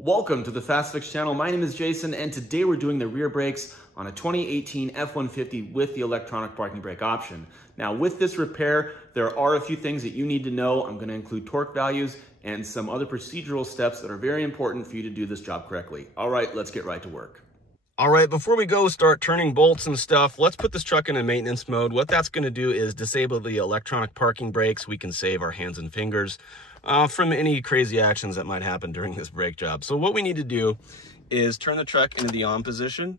Welcome to the Fast Fix channel. My name is Jason, and today we're doing the rear brakes on a 2018 F150 with the electronic parking brake option. Now, with this repair, there are a few things that you need to know. I'm going to include torque values and some other procedural steps that are very important for you to do this job correctly. All right, let's get right to work. All right, before we go start turning bolts and stuff, let's put this truck in maintenance mode. What that's going to do is disable the electronic parking brakes. We can save our hands and fingers from any crazy actions that might happen during this brake job. So what we need to do is turn the truck into the on position.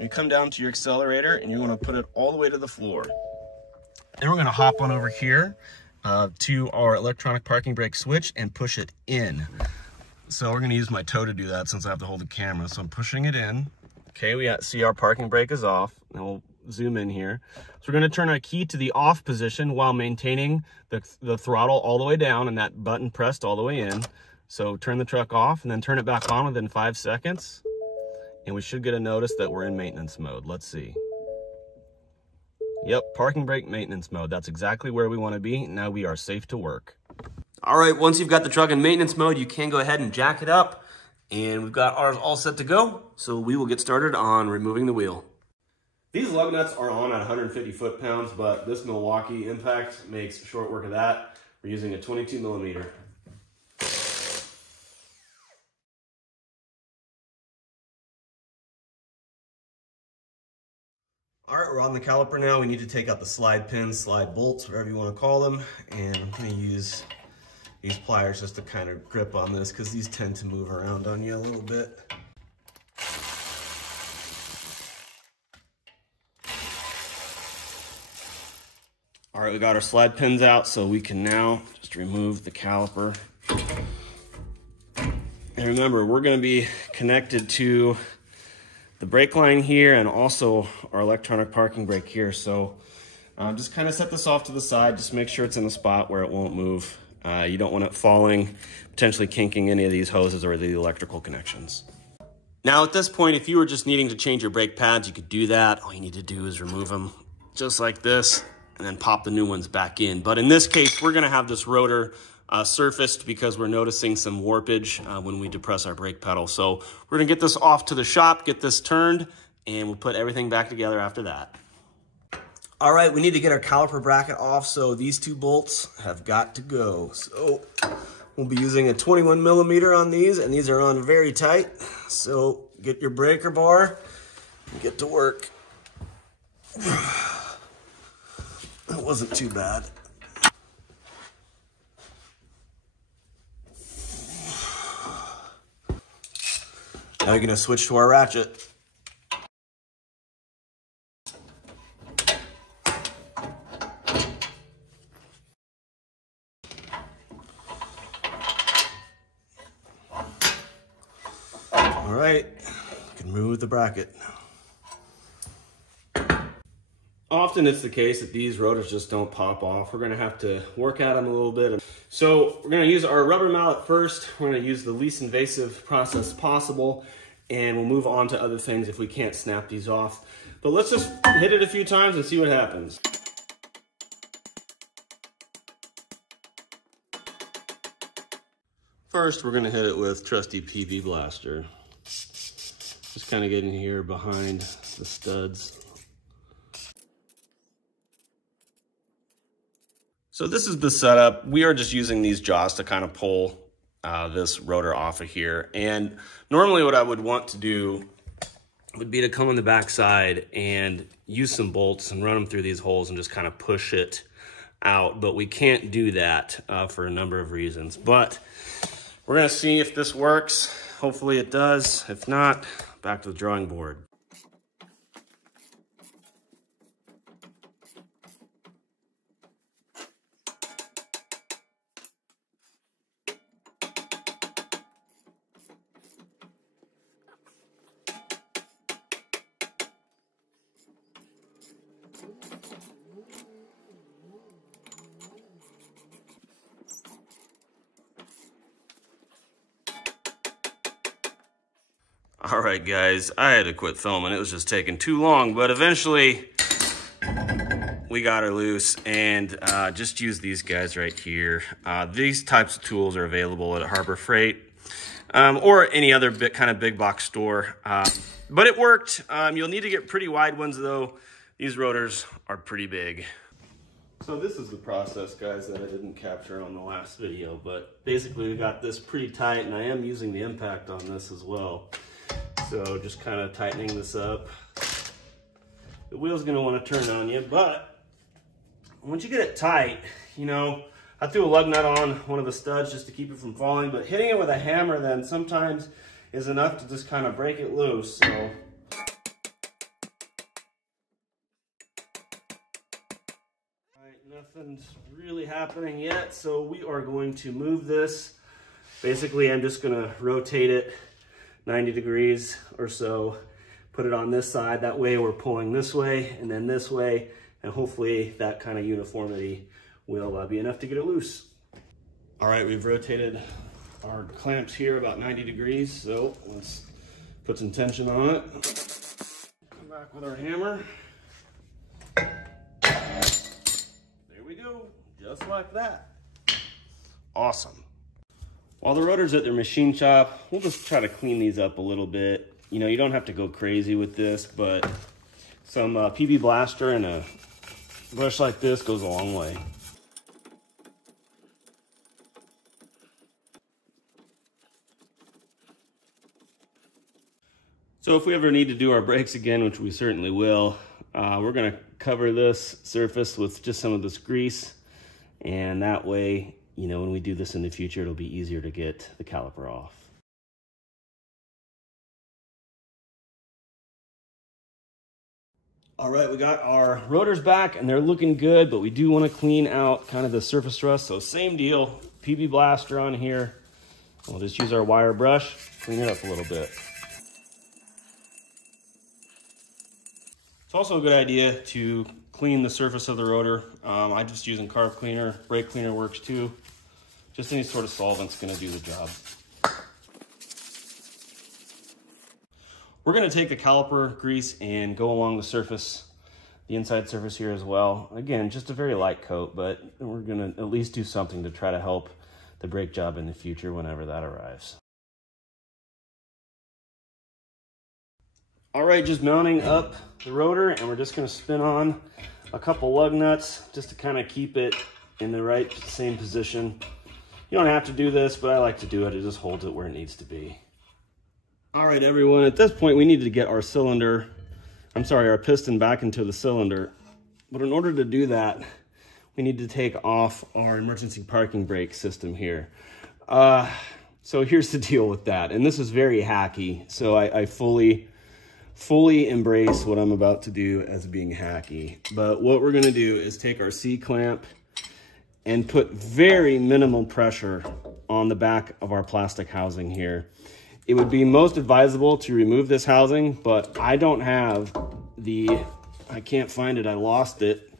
You come down to your accelerator and you want to put it all the way to the floor. Then we're going to hop on over here to our electronic parking brake switch and push it in. So we're going to use my toe to do that since I have to hold the camera. So I'm pushing it in. Okay, we see our parking brake is off. Now we'll zoom in here. So we're going to turn our key to the off position while maintaining the throttle all the way down and that button pressed all the way in. So turn the truck off and then turn it back on within 5 seconds. And we should get a notice that we're in maintenance mode. Let's see. Yep, parking brake maintenance mode. That's exactly where we want to be. Now we are safe to work. All right, once you've got the truck in maintenance mode, you can go ahead and jack it up. And we've got ours all set to go. So we will get started on removing the wheel. These lug nuts are on at 150 foot-pounds, but this Milwaukee impact makes short work of that. We're using a 22 millimeter. All right, we're on the caliper now. We need to take out the slide pins, slide bolts, whatever you want to call them. And I'm going to use these pliers just to kind of grip on this because these tend to move around on you a little bit. All right, we got our slide pins out, so we can now just remove the caliper. And remember, we're going to be connected to the brake line here and also our electronic parking brake here. So just kind of set this off to the side. Just make sure it's in a spot where it won't move. You don't want it falling, potentially kinking any of these hoses or the electrical connections. Now at this point, if you were just needing to change your brake pads, you could do that. All you need to do is remove them just like this and then pop the new ones back in. But in this case, we're gonna have this rotor surfaced because we're noticing some warpage when we depress our brake pedal. So we're gonna get this off to the shop, get this turned, and we'll put everything back together after that. All right, we need to get our caliper bracket off, so these two bolts have got to go. So we'll be using a 21 millimeter on these, and these are on very tight. So get your breaker bar and get to work. That wasn't too bad. Now we're gonna switch to our ratchet. All right, you can remove the bracket. Often it's the case that these rotors just don't pop off. We're gonna have to work at them a little bit. So we're gonna use our rubber mallet first. We're gonna use the least invasive process possible, and we'll move on to other things if we can't snap these off. But let's just hit it a few times and see what happens. First, we're gonna hit it with trusty PV blaster. Just kind of getting here behind the studs. So this is the setup. We are just using these jaws to kind of pull this rotor off of here. And normally what I would want to do would be to come on the back side and use some bolts and run them through these holes and just kind of push it out. But we can't do that for a number of reasons. But we're gonna see if this works. Hopefully it does. If not, back to the drawing board. All right, guys, I had to quit filming. It was just taking too long, but eventually we got her loose, and just use these guys right here. These types of tools are available at Harbor Freight. or any other kind of big box store. But it worked. You'll need to get pretty wide ones though. These rotors are pretty big. So this is the process, guys, that I didn't capture on the last video, but basically we got this pretty tight, and I am using the impact on this as well. So just kind of tightening this up. The wheel's gonna want to turn on you, but once you get it tight, you know, I threw a lug nut on one of the studs just to keep it from falling, but hitting it with a hammer then sometimes is enough to just kind of break it loose. So nothing's really happening yet, so we are going to move this. Basically, I'm just going to rotate it 90 degrees or so, put it on this side. That way we're pulling this way and then this way, and hopefully that kind of uniformity will be enough to get it loose. All right, we've rotated our clamps here about 90 degrees, so let's put some tension on it. Come back with our hammer. We go, just like that. Awesome. While the rotor's at their machine shop, we'll just try to clean these up a little bit. You know, you don't have to go crazy with this, but some PB blaster and a brush like this goes a long way. So if we ever need to do our brakes again, which we certainly will, we're going to cover this surface with just some of this grease, and that way, you know, when we do this in the future, it'll be easier to get the caliper off. All right, we got our rotors back and they're looking good, but we do want to clean out kind of the surface rust. So same deal, PB blaster on here. We'll just use our wire brush, clean it up a little bit. It's also a good idea to clean the surface of the rotor. I'm just using carb cleaner, brake cleaner works too. Just any sort of solvent's gonna do the job. We're gonna take the caliper grease and go along the surface, the inside surface here as well. Again, just a very light coat, but we're gonna at least do something to try to help the brake job in the future whenever that arrives. All right, just mounting up the rotor, and we're just gonna spin on a couple lug nuts just to kind of keep it in the right same position. You don't have to do this, but I like to do it. It just holds it where it needs to be. All right, everyone, at this point, we need to get our piston back into the cylinder. But in order to do that, we need to take off our emergency parking brake system here. So here's the deal with that. And this is very hacky, so I fully embrace what I'm about to do as being hacky. But what we're gonna do is take our C-clamp and put very minimal pressure on the back of our plastic housing here. It would be most advisable to remove this housing, but I don't have I can't find it, I lost it.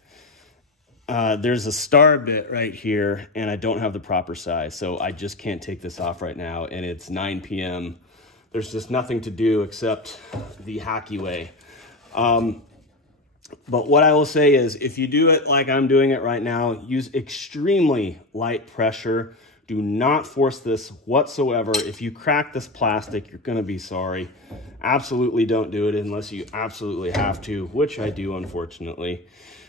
There's a star bit right here, and I don't have the proper size, so I just can't take this off right now, and it's 9 p.m. There's just nothing to do except the hacky way. But what I will say is, if you do it like I'm doing it right now, use extremely light pressure. Do not force this whatsoever. If you crack this plastic, you're gonna be sorry. Absolutely don't do it unless you absolutely have to, which I do, unfortunately.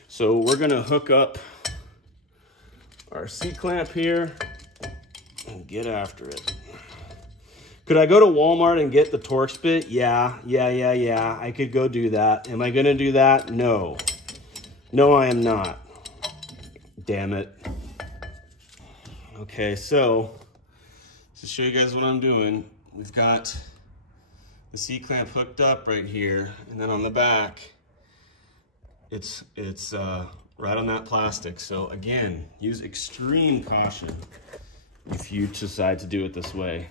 So we're gonna hook up our C-clamp here and get after it. Could I go to Walmart and get the Torx bit? Yeah. I could go do that. Am I gonna do that? No. No, I am not. Damn it. Okay, so to show you guys what I'm doing, we've got the C-clamp hooked up right here, and then on the back, it's right on that plastic. So again, use extreme caution if you decide to do it this way.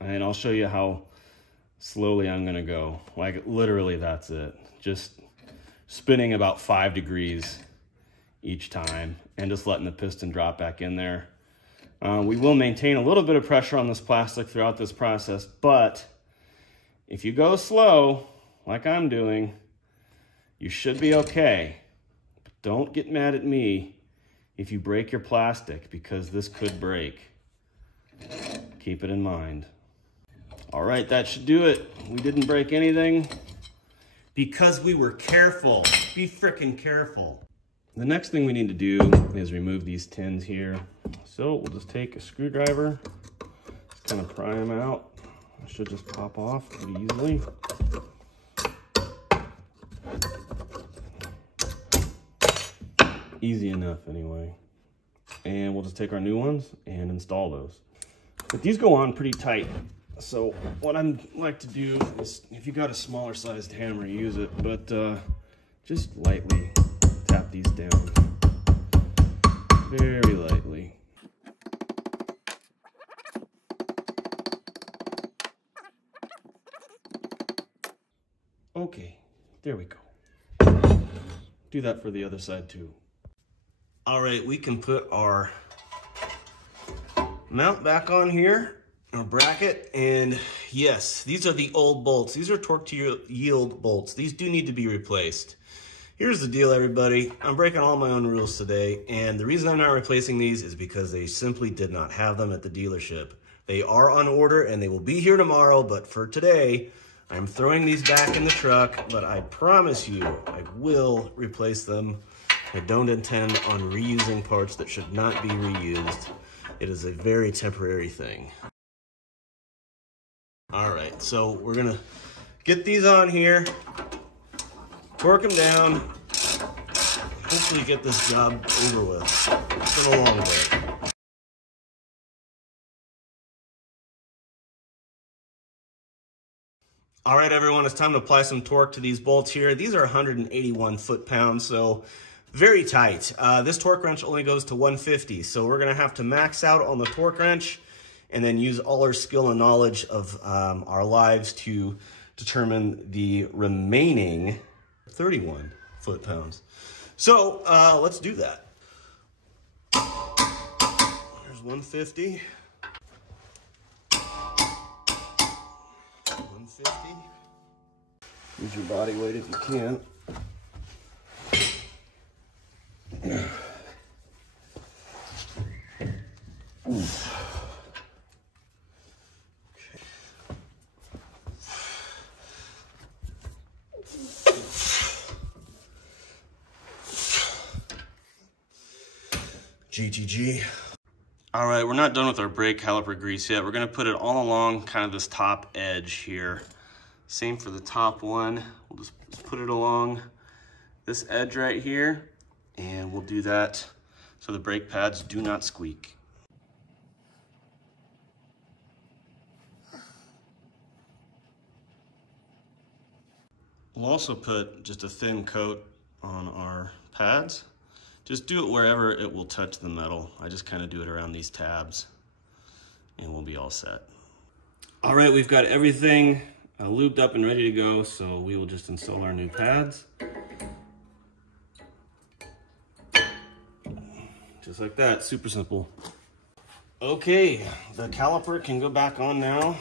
And I'll show you how slowly I'm gonna go. Like literally that's it. Just spinning about 5 degrees each time and just letting the piston drop back in there. We will maintain a little bit of pressure on this plastic throughout this process, but if you go slow, like I'm doing, you should be okay. But don't get mad at me if you break your plastic, because this could break. Keep it in mind. All right, that should do it. We didn't break anything because we were careful. Be frickin' careful. The next thing we need to do is remove these tins here. So we'll just take a screwdriver, just kind of pry them out. It should just pop off pretty easily. Easy enough anyway. And we'll just take our new ones and install those. But these go on pretty tight. So what I like to do is, if you got a smaller sized hammer, use it, but just lightly tap these down. Very lightly. Okay, there we go. Do that for the other side too. All right, we can put our mount back on here, our bracket, and yes, these are the old bolts. These are torque to yield bolts. These do need to be replaced. Here's the deal, everybody. I'm breaking all my own rules today, and the reason I'm not replacing these is because they simply did not have them at the dealership. They are on order and they will be here tomorrow, but for today, I'm throwing these back in the truck, but I promise you, I will replace them. I don't intend on reusing parts that should not be reused. It is a very temporary thing. All right, so we're gonna get these on here, torque them down, hopefully get this job over with. It's been a long day. All right, everyone, it's time to apply some torque to these bolts here. These are 181 foot-pounds, so very tight. This torque wrench only goes to 150, so we're gonna have to max out on the torque wrench and then use all our skill and knowledge of our lives to determine the remaining 31 foot-pounds. So let's do that. There's 150. 150. Use your body weight if you can. GTG. All right, we're not done with our brake caliper grease yet. We're gonna put it all along kind of this top edge here. Same for the top one. We'll just put it along this edge right here, and we'll do that so the brake pads do not squeak. We'll also put just a thin coat on our pads. Just do it wherever it will touch the metal. I just kind of do it around these tabs and we'll be all set. All right, we've got everything lubed up and ready to go, so we will just install our new pads. Just like that, super simple. Okay, the caliper can go back on now.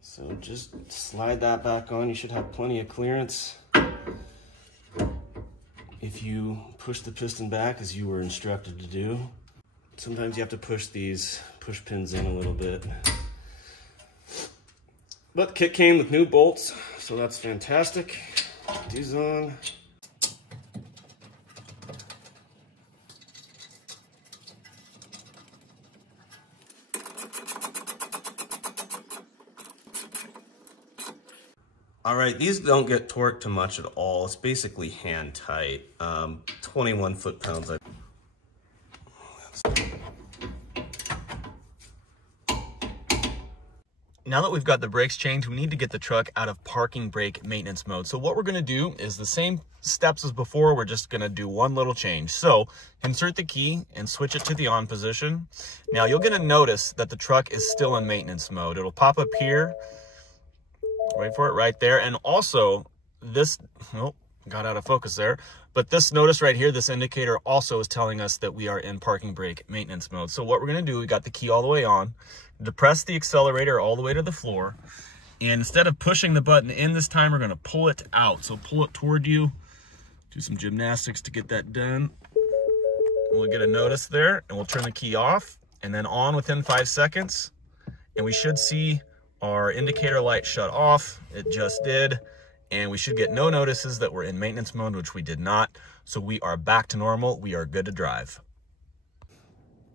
So just slide that back on. You should have plenty of clearance if you push the piston back as you were instructed to do. Sometimes you have to push these push pins in a little bit. But the kit came with new bolts, so that's fantastic. Put these on. All right, these don't get torqued to much at all. It's basically hand tight. 21 foot-pounds. Now that we've got the brakes changed, we need to get the truck out of parking brake maintenance mode. So what we're gonna do is the same steps as before. We're just gonna do one little change. So insert the key and switch it to the on position. Now you'll get a notice that the truck is still in maintenance mode. It'll pop up here. Wait for it right there. And also this, oh, got out of focus there. But this notice right here, this indicator also is telling us that we are in parking brake maintenance mode. So what we're gonna do, we got the key all the way on, depress the accelerator all the way to the floor. And instead of pushing the button in this time, we're gonna pull it out. So pull it toward you, do some gymnastics to get that done. We'll get a notice there and we'll turn the key off and then on within 5 seconds. and we should see our indicator light shut off. It just did. And we should get no notices that we're in maintenance mode, which we did not. So we are back to normal. We are good to drive.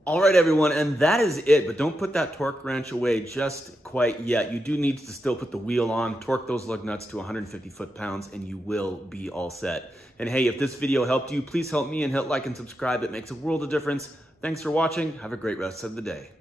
All right, everyone, and that is it, but don't put that torque wrench away just quite yet. You do need to still put the wheel on, torque those lug nuts to 150 foot-pounds, and you will be all set. And hey, if this video helped you, please help me and hit like and subscribe. It makes a world of difference. Thanks for watching. Have a great rest of the day.